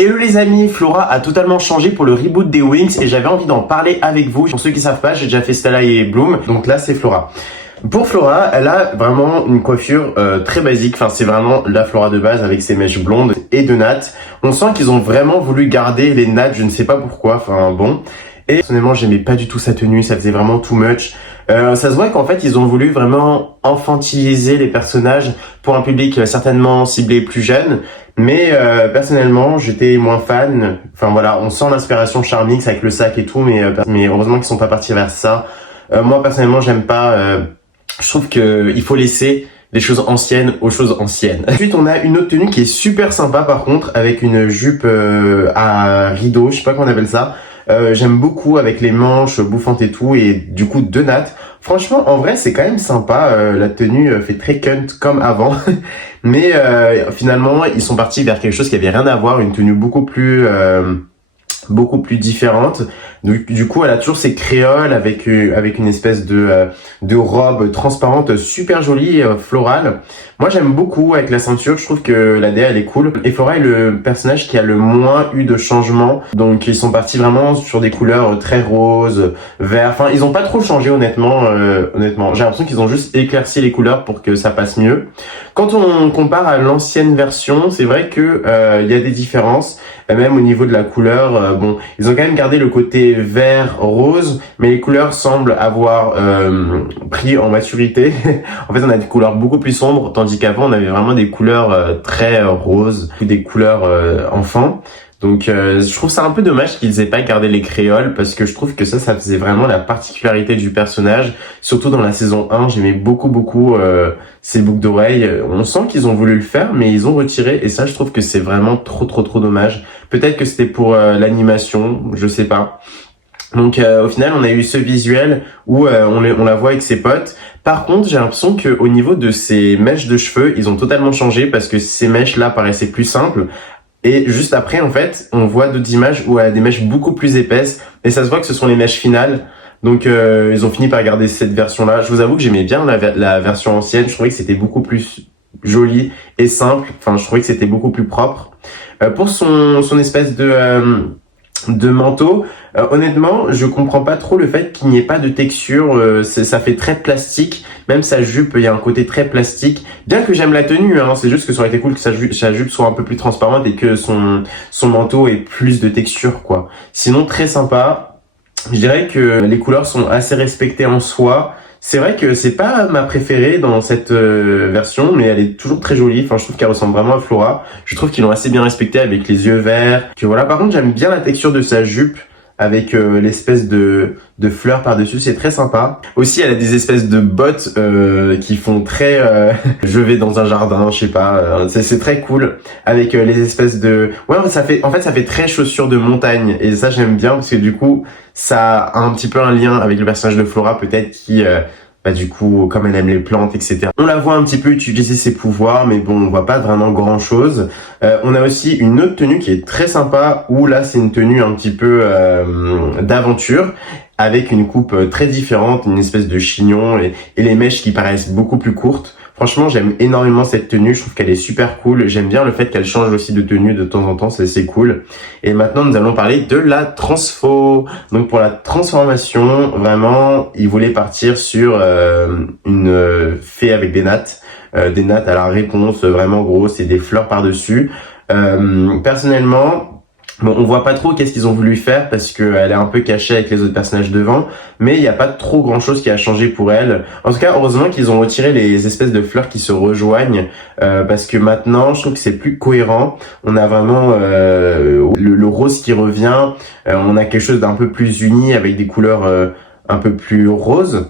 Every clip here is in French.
Hello les amis, Flora a totalement changé pour le reboot des Wings et j'avais envie d'en parler avec vous. Pour ceux qui savent pas, j'ai déjà fait Stella et Bloom, donc là c'est Flora. Pour Flora, elle a vraiment une coiffure très basique, enfin c'est vraiment la Flora de base avec ses mèches blondes et de nattes. On sent qu'ils ont vraiment voulu garder les nattes, je ne sais pas pourquoi, enfin bon. Et personnellement, j'aimais pas du tout sa tenue, ça faisait vraiment too much. Ça se voit qu'en fait, ils ont voulu vraiment infantiliser les personnages pour un public certainement ciblé plus jeune. Mais personnellement, j'étais moins fan. Enfin voilà, on sent l'inspiration Charmix avec le sac et tout, mais heureusement qu'ils sont pas partis vers ça. Moi personnellement, j'aime pas. Je trouve que il faut laisser les choses anciennes aux choses anciennes. Ensuite, on a une autre tenue qui est super sympa par contre, avec une jupe à rideaux, je sais pas comment on appelle ça. J'aime beaucoup avec les manches bouffantes et tout, et du coup de nattes. Franchement, en vrai, c'est quand même sympa. La tenue fait très cunt comme avant, mais finalement, ils sont partis vers quelque chose qui avait rien à voir, une tenue beaucoup plus différente. Du coup, elle a toujours ses créoles avec une espèce de robe transparente super jolie, florale. Moi, j'aime beaucoup avec la ceinture. Je trouve que la DA elle est cool. Et Flora est le personnage qui a le moins eu de changements. Donc, ils sont partis vraiment sur des couleurs très roses, vert. Enfin, ils ont pas trop changé honnêtement. J'ai l'impression qu'ils ont juste éclairci les couleurs pour que ça passe mieux. Quand on compare à l'ancienne version, c'est vrai que il y a des différences. Même au niveau de la couleur, bon, ils ont quand même gardé le côté vert rose, mais les couleurs semblent avoir pris en maturité. En fait, on a des couleurs beaucoup plus sombres, tandis qu'avant, on avait vraiment des couleurs très roses, ou des couleurs enfants. Donc, je trouve ça un peu dommage qu'ils aient pas gardé les créoles, parce que je trouve que ça faisait vraiment la particularité du personnage. Surtout dans la saison 1, j'aimais beaucoup ces boucles d'oreilles. On sent qu'ils ont voulu le faire, mais ils ont retiré, et ça, je trouve que c'est vraiment trop dommage. Peut-être que c'était pour l'animation, je sais pas. Donc au final, on a eu ce visuel où on la voit avec ses potes. Par contre, j'ai l'impression que au niveau de ses mèches de cheveux, ils ont totalement changé parce que ces mèches-là paraissaient plus simples. Et juste après, en fait, on voit d'autres images où elle a des mèches beaucoup plus épaisses et ça se voit que ce sont les mèches finales. Donc ils ont fini par garder cette version-là. Je vous avoue que j'aimais bien la version ancienne. Je trouvais que c'était beaucoup plus joli et simple. Enfin, je trouvais que c'était beaucoup plus propre. Pour son espèce de manteau, honnêtement, je comprends pas trop le fait qu'il n'y ait pas de texture. Ça fait très plastique. Même sa jupe, il y a un côté très plastique. Bien que j'aime la tenue, hein, c'est juste que ça aurait été cool que sa jupe soit un peu plus transparente et que son manteau ait plus de texture, quoi. Sinon, très sympa. Je dirais que les couleurs sont assez respectées en soi. C'est vrai que c'est pas ma préférée dans cette version, mais elle est toujours très jolie. Enfin, je trouve qu'elle ressemble vraiment à Flora. Je trouve qu'ils l'ont assez bien respectée avec les yeux verts. Que voilà. Par contre, j'aime bien la texture de sa jupe avec l'espèce de fleurs par-dessus. C'est très sympa. Aussi, elle a des espèces de bottes qui font très je vais dans un jardin, je sais pas. C'est très cool avec les espèces de ça fait très chaussures de montagne et ça j'aime bien parce que du coup ça a un petit peu un lien avec le personnage de Flora peut-être qui du coup, comme elle aime les plantes, etc. On la voit un petit peu utiliser ses pouvoirs, mais bon, on voit pas vraiment grand-chose. On a aussi une autre tenue qui est très sympa, où là, c'est une tenue un petit peu d'aventure, avec une coupe très différente, une espèce de chignon, et les mèches qui paraissent beaucoup plus courtes. Franchement, j'aime énormément cette tenue, je trouve qu'elle est super cool. J'aime bien le fait qu'elle change aussi de tenue de temps en temps, c'est cool. Et maintenant, nous allons parler de la transfo. Donc pour la transformation, vraiment, ils voulaient partir sur une fée avec des nattes à la réponse vraiment grosses et des fleurs par-dessus. Personnellement, bon, on voit pas trop qu'est-ce qu'ils ont voulu faire parce qu'elle est un peu cachée avec les autres personnages devant, mais il n'y a pas trop grand-chose qui a changé pour elle. En tout cas, heureusement qu'ils ont retiré les espèces de fleurs qui se rejoignent parce que maintenant, je trouve que c'est plus cohérent. On a vraiment le rose qui revient, on a quelque chose d'un peu plus uni avec des couleurs un peu plus roses.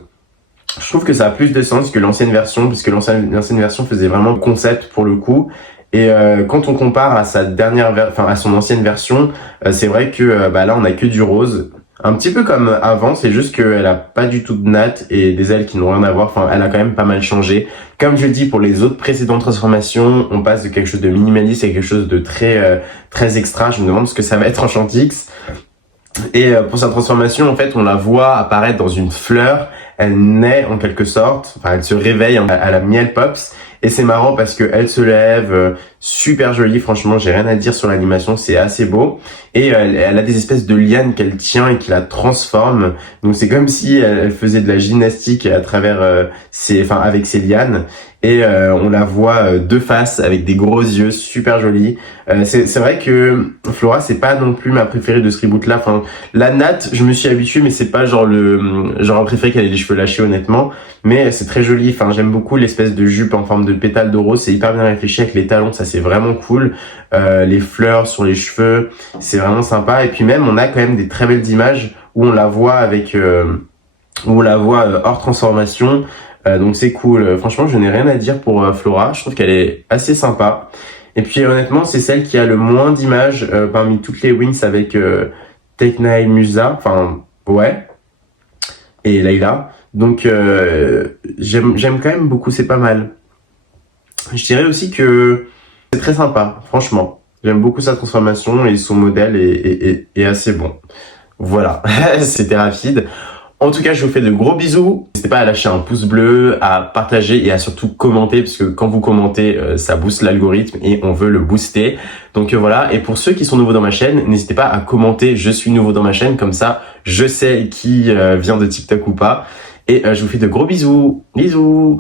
Je trouve que ça a plus de sens que l'ancienne version, puisque l'ancienne version faisait vraiment concept pour le coup. Et quand on compare à à son ancienne version, c'est vrai que là on a que du rose, un petit peu comme avant, c'est juste qu'elle a pas du tout de nattes et des ailes qui n'ont rien à voir. Enfin, elle a quand même pas mal changé. Comme je dis pour les autres précédentes transformations, on passe de quelque chose de minimaliste à quelque chose de très extra. Je me demande ce que ça va être en Chantix. Et pour sa transformation, en fait, on la voit apparaître dans une fleur. elle naît en quelque sorte, enfin elle se réveille à la Miel Pops. Et c'est marrant parce que elle se lève, super jolie, franchement, j'ai rien à dire sur l'animation, c'est assez beau. Et elle a des espèces de lianes qu'elle tient et qui la transforment. Donc c'est comme si elle faisait de la gymnastique à travers avec ses lianes. Et on la voit de face avec des gros yeux, super jolie. C'est vrai que Flora, c'est pas non plus ma préférée de ce reboot-là. Enfin, la Nat, je me suis habitué, mais c'est pas genre genre préféré qu'elle ait les cheveux lâchés, honnêtement. Mais c'est très joli. Enfin, j'aime beaucoup l'espèce de jupe en forme de pétale de rose. C'est hyper bien réfléchi avec les talons. Ça, c'est vraiment cool. Les fleurs sur les cheveux, c'est vraiment sympa. Et puis même, on a quand même des très belles images où on la voit hors transformation. Donc c'est cool. Franchement, je n'ai rien à dire pour Flora. Je trouve qu'elle est assez sympa. Et puis honnêtement, c'est celle qui a le moins d'images parmi toutes les wins avec Tekna et Musa. Enfin, ouais. Et Layla. Donc j'aime quand même beaucoup, c'est pas mal. Je dirais aussi que c'est très sympa, franchement. J'aime beaucoup sa transformation et son modèle est assez bon. Voilà, c'était rapide. En tout cas, je vous fais de gros bisous. N'hésitez pas à lâcher un pouce bleu, à partager et à surtout commenter, parce que quand vous commentez, ça booste l'algorithme et on veut le booster. Donc voilà, et pour ceux qui sont nouveaux dans ma chaîne, n'hésitez pas à commenter « Je suis nouveau dans ma chaîne », comme ça, je sais qui vient de TikTok ou pas. Et je vous fais de gros bisous. Bisous.